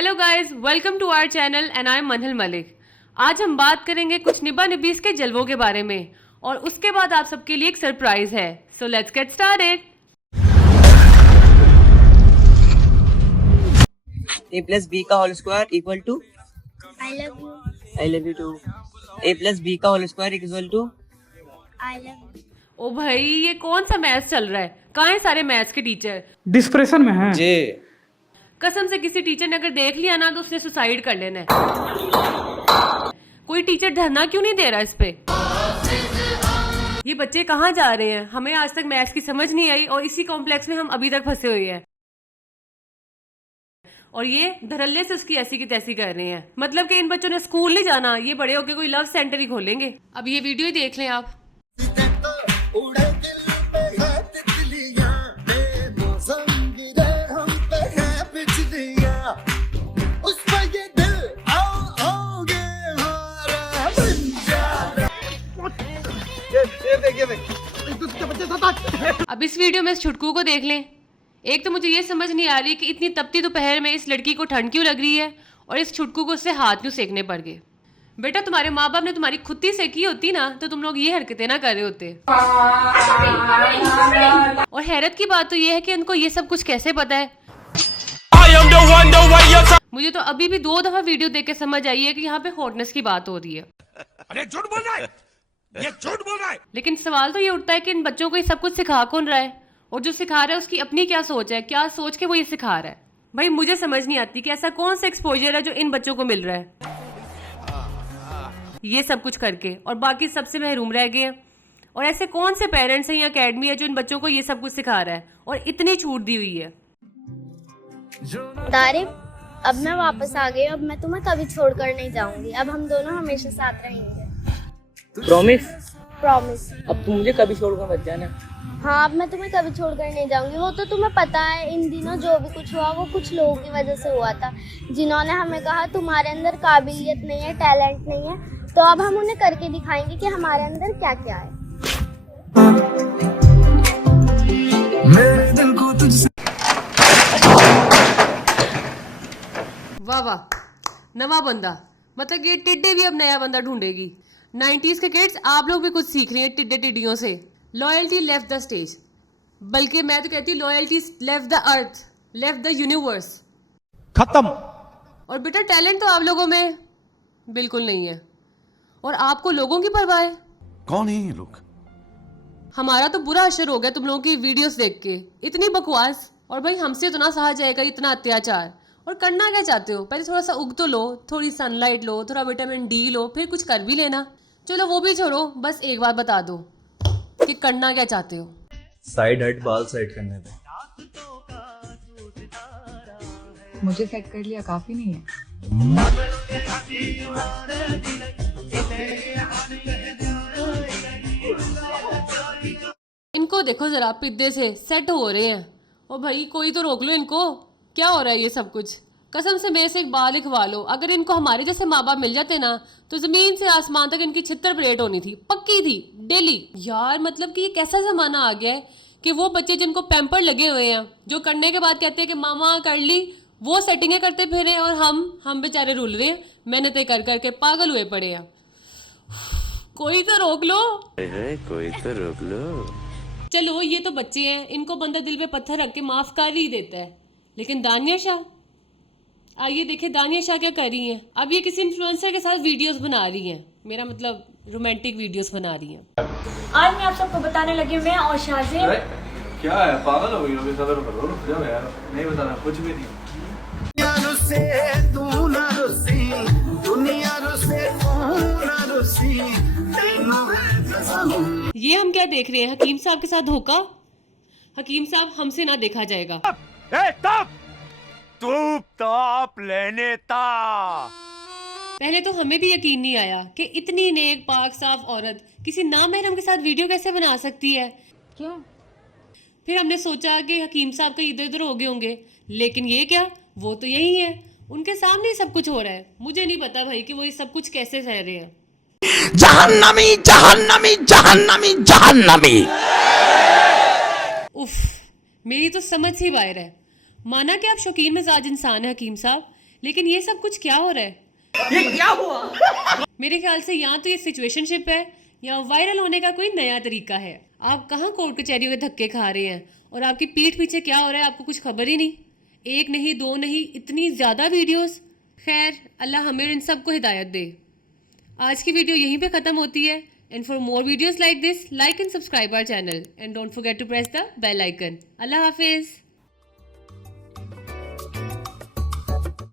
Hello guys, welcome to our channel and I am Manhal Malik. आज हम बात करेंगे कुछ निब्बा निब्बीस के जलवों के बारे में और उसके बाद आप सबके लिए एक सरप्राइज है। So let's get started. a plus b का whole square equal to I love you. I love you too. a plus b का whole square equal to I love you. ओ भाई, ये कौन सा मैथ्स चल रहा है? कहाँ है सारे मैथ्स के टीचर? डिस्प्रेशन में है। जे। कसम से किसी टीचर ने अगर देख लिया ना तो उसने सुसाइड कर लेना है। कोई टीचर धरना क्यों नहीं दे रहा इस पे? ये बच्चे कहाँ जा रहे हैं? हमें आज तक मैथ्स की समझ नहीं आई और इसी कॉम्प्लेक्स में हम अभी तक फंसे हुए हैं। और ये धड़ल्ले से उसकी ऐसी की तैसी कर रहे हैं। मतलब कि इन बच्चों ने स्कूल नहीं जाना, ये बड़े होके कोई लव सेंटर ही खोलेंगे। अब ये वीडियो ही देख लें आप। अब इस वीडियो में इस छुटकू को देख लें। एक तो मुझे ये समझ नहीं आ रही कि इतनी तपती दोपहर में इस लड़की को ठंड क्यों लग रही है और इस छुटकू को उससे हाथ क्यों सेकने पड़ गए। बेटा, तुम्हारे माँ बाप ने तुम्हारी खुद्दी सेकी होती ना तो तुम लोग ये हरकतें ना कर रहे होते। और हैरत की बात तो ये है कि उनको ये सब कुछ कैसे पता है। मुझे तो अभी भी 2 दफा वीडियो देख के समझ आई है कि यहाँ पे हॉटनेस की बात हो रही है। अरे झूठ बोल रहा है, ये झूठ बोल रहा है। लेकिन सवाल तो ये उठता है कि इन बच्चों को ये सब कुछ सिखा कौन रहा है और जो सिखा रहा है उसकी अपनी क्या सोच है, क्या सोच के वो ये सिखा रहा है। भाई मुझे समझ नहीं आती कि ऐसा कौन सा एक्सपोजर है जो इन बच्चों को मिल रहा है ये सब कुछ करके और बाकी सबसे महरूम रह गए हैं। और ऐसे कौन से पेरेंट्स हैं या अकेडमी है जो इन बच्चों को ये सब कुछ सिखा रहा है और इतनी छूट दी हुई है। तारिफ, अब मैं वापस आ गई। अब मैं तुम्हें कभी छोड़कर नहीं जाऊंगी। अब हम दोनों हमेशा साथ रहेंगे। प्रॉमिस। प्रॉमिस। अब तुम मुझे कभी छोड़कर मत जाना। हाँ, अब मैं तुम्हें कभी छोड़कर नहीं जाऊंगी। वो तो तुम्हें पता है, इन दिनों जो भी कुछ हुआ वो कुछ लोगों की वजह से हुआ था, जिन्होंने हमें कहा तुम्हारे अंदर काबिलियत नहीं है, टैलेंट नहीं है। तो अब हम उन्हें करके दिखाएंगे कि हमारे अंदर क्या क्या है। वाह वाह, नवा बंदा। मतलब ये टिड्डे भी अब नया बंदा ढूंढेगी। 90s के किड्स, आप लोग भी कुछ सीख रही हैं टिड्डे टिड्डियों से। लॉयल्टी लेफ्ट द स्टेज, बल्कि मैं तो कहती हूँ loyalty left the earth, left the universe. खत्म। और बेटा, टैलेंट तो आप लोगों में बिल्कुल नहीं है और आपको लोगों की परवाह है। कौन है ये लोग? हमारा तो बुरा असर हो गया तुम लोगों की वीडियोस देख के। इतनी बकवास। और भाई हमसे तो ना सहा जाएगा इतना अत्याचार। और करना क्या चाहते हो? पहले थोड़ा सा उग तो लो, थोड़ी सनलाइट लो, थोड़ा विटामिन डी लो, फिर कुछ कर भी लेना। चलो वो भी छोड़ो, बस एक बात बता दो कि करना क्या चाहते हो। साइड हट बाल सेट करने पे। मुझे सेट कर लिया काफी नहीं है। इनको देखो जरा, पिद्दे से सेट हो रहे हैं। ओ भाई, कोई तो रोक लो इनको। क्या हो रहा है ये सब कुछ? कसम से मेरे से एक बाल लिखवा लो। अगर इनको हमारे जैसे माँ बाप मिल जाते ना तो जमीन से आसमान तक इनकी छितर परेड होनी थी, पक्की थी, डेली। यार मतलब कि ये कैसा जमाना आ गया है कि वो बच्चे जिनको पैम्पर लगे हुए हैं, जो करने के बाद कहते हैं कि मामा कर ली, वो सेटिंगें करते फिरे और हम बेचारे रुल रहे हैं, मेहनतें कर करके पागल हुए पड़े हैं। कोई तो रोक लो। कोई तो रोक लो। चलो ये तो बच्चे हैं, इनको बंदा दिल पे पत्थर रख के माफ कर ही देता है। लेकिन दानिया शाह, आइए देखिए दानिया शाह क्या कर रही हैं। अब ये किसी इन्फ्लुएंसर के साथ वीडियोस बना रही हैं, मेरा मतलब रोमांटिक वीडियोस बना रही हैं। आज मैं आप सबको बताने लगी हूँ, मैं और शाहजेब। क्या है, पागल हो गई हो? सबर करो, रुक जाओ यार, नहीं बताना कुछ भी नहीं। ये हम क्या देख रहे हैं? हकीम साहब के साथ धोखा। हकीम साहब, हमसे ना देखा जाएगा। तू ताप लेने ता। पहले तो हमें भी यकीन नहीं आया कि इतनी नेक पाक साफ औरत किसी नामहरम के साथ वीडियो कैसे बना सकती है। क्यों? फिर हमने सोचा कि हकीम साहब का इधर उधर हो गए होंगे, लेकिन ये क्या, वो तो यही है, उनके सामने ही सब कुछ हो रहा है। मुझे नहीं पता भाई कि वो ये सब कुछ कैसे सह रहे हैं। जहन्नमी जहन्नमी जहन्नमी जहन्नमी। उफ, मेरी तो समझ ही बाहर है। माना कि आप शौकीन मिजाज इंसान है हकीम साहब, लेकिन ये सब कुछ क्या हो रहा है? ये क्या हुआ? मेरे ख्याल से यहाँ तो ये सिचुएशनशिप है या वायरल होने का कोई नया तरीका है। आप कहाँ कोर्ट कचहरियों के धक्के खा रहे हैं और आपकी पीठ पीछे क्या हो रहा है आपको कुछ खबर ही नहीं। एक नहीं, दो नहीं, इतनी ज़्यादा वीडियोस। खैर, अल्लाह हमें इन सबको हिदायत दे। आज की वीडियो यहीं पे ख़त्म होती है। And for more videos like this, like and subscribe our channel and don't forget to press the bell icon. अल्लाह हाफिज़।